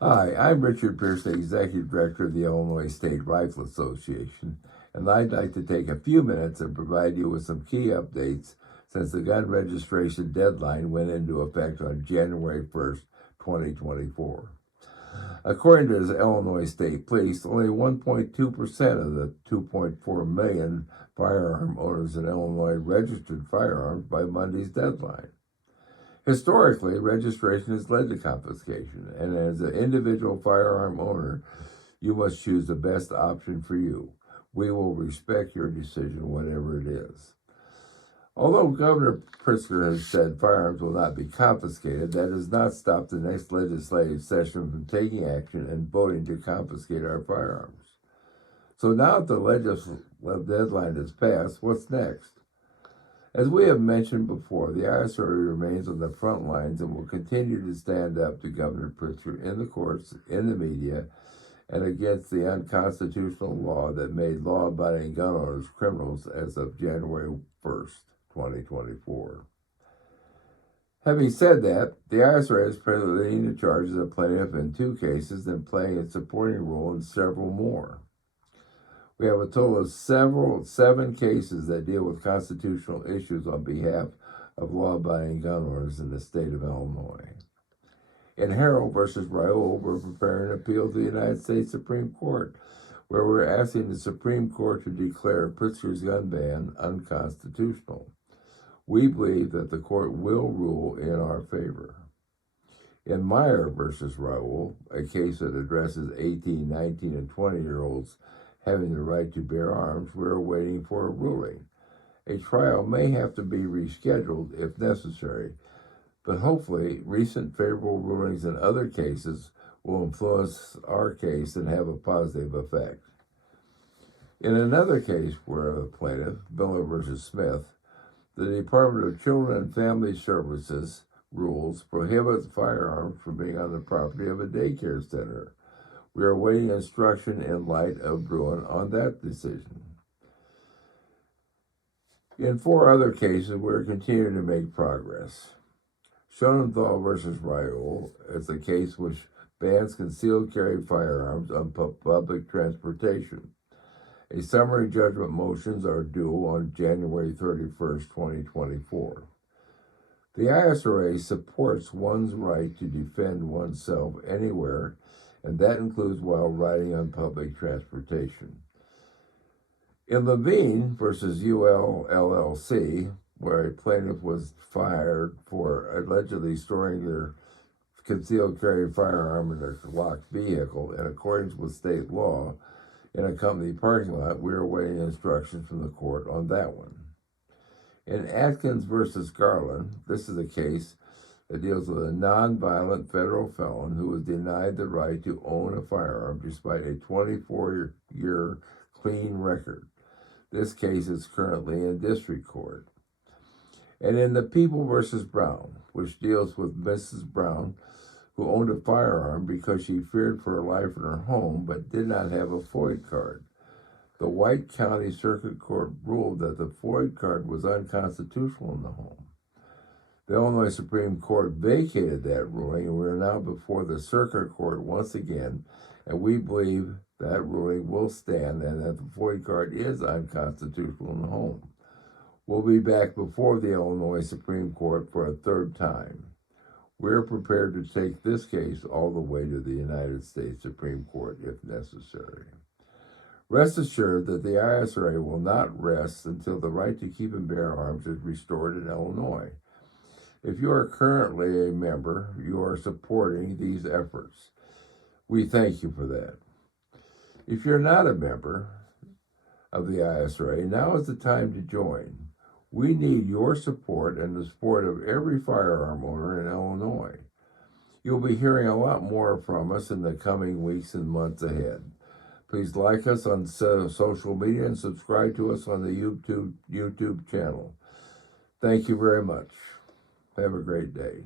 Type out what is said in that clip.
Hi, I'm Richard Pierce, the Executive Director of the Illinois State Rifle Association, and I'd like to take a few minutes and provide you with some key updates since the gun registration deadline went into effect on January 1st, 2024. According to the Illinois State Police, only 1.2% of the 2.4 million firearm owners in Illinois registered firearms by Monday's deadline. Historically, registration has led to confiscation, and as an individual firearm owner, you must choose the best option for you. We will respect your decision, whatever it is. Although Governor Pritzker has said firearms will not be confiscated, that does not stop the next legislative session from taking action and voting to confiscate our firearms. So now that the legislative deadline has passed, what's next? As we have mentioned before, the ISRA remains on the front lines and will continue to stand up to Governor Pritzker in the courts, in the media, and against the unconstitutional law that made law-abiding gun owners criminals as of January 1st, 2024. Having said that, the ISRA is presently leading the charges of plaintiff in 2 cases and playing a supporting role in several more. We have a total of 7 cases that deal with constitutional issues on behalf of law-abiding gun owners in the state of Illinois. In Harrell versus Raoul, we're preparing an appeal to the United States Supreme Court, where we're asking the Supreme Court to declare Pritzker's gun ban unconstitutional. We believe that the court will rule in our favor. In Meyer versus Raoul, a case that addresses 18, 19, and 20-year-olds having the right to bear arms, we're waiting for a ruling. A trial may have to be rescheduled if necessary, but hopefully recent favorable rulings in other cases will influence our case and have a positive effect. In another case where the plaintiff, Miller versus Smith, the Department of Children and Family Services rules prohibit firearms from being on the property of a daycare center. We are awaiting instruction in light of Bruin on that decision. In 4 other cases, we're continuing to make progress. Shanthal versus Raoul is a case which bans concealed carry firearms on public transportation. A summary judgment motions are due on January 31st, 2024. The ISRA supports one's right to defend oneself anywhere, and that includes while riding on public transportation. In Levine versus UL LLC, where a plaintiff was fired for allegedly storing their concealed carry firearm in their locked vehicle in accordance with state law in a company parking lot, we are awaiting instructions from the court on that one. In Atkins versus Garland, this is a case that deals with a nonviolent federal felon who was denied the right to own a firearm despite a 24-year clean record. This case is currently in district court. And in the People versus Brown, which deals with Mrs. Brown, who owned a firearm because she feared for her life in her home but did not have a FOID card. The White County Circuit Court ruled that the FOID card was unconstitutional in the home. The Illinois Supreme Court vacated that ruling, and we are now before the Circuit Court once again, and we believe that ruling will stand and that the FOID card is unconstitutional in the home. We'll be back before the Illinois Supreme Court for a 3rd time. We're prepared to take this case all the way to the United States Supreme Court if necessary. Rest assured that the ISRA will not rest until the right to keep and bear arms is restored in Illinois. If you are currently a member, you are supporting these efforts. We thank you for that. If you're not a member of the ISRA, now is the time to join. We need your support and the support of every firearm owner in Illinois. You'll be hearing a lot more from us in the coming weeks and months ahead. Please like us on social media and subscribe to us on the YouTube channel. Thank you very much. Have a great day.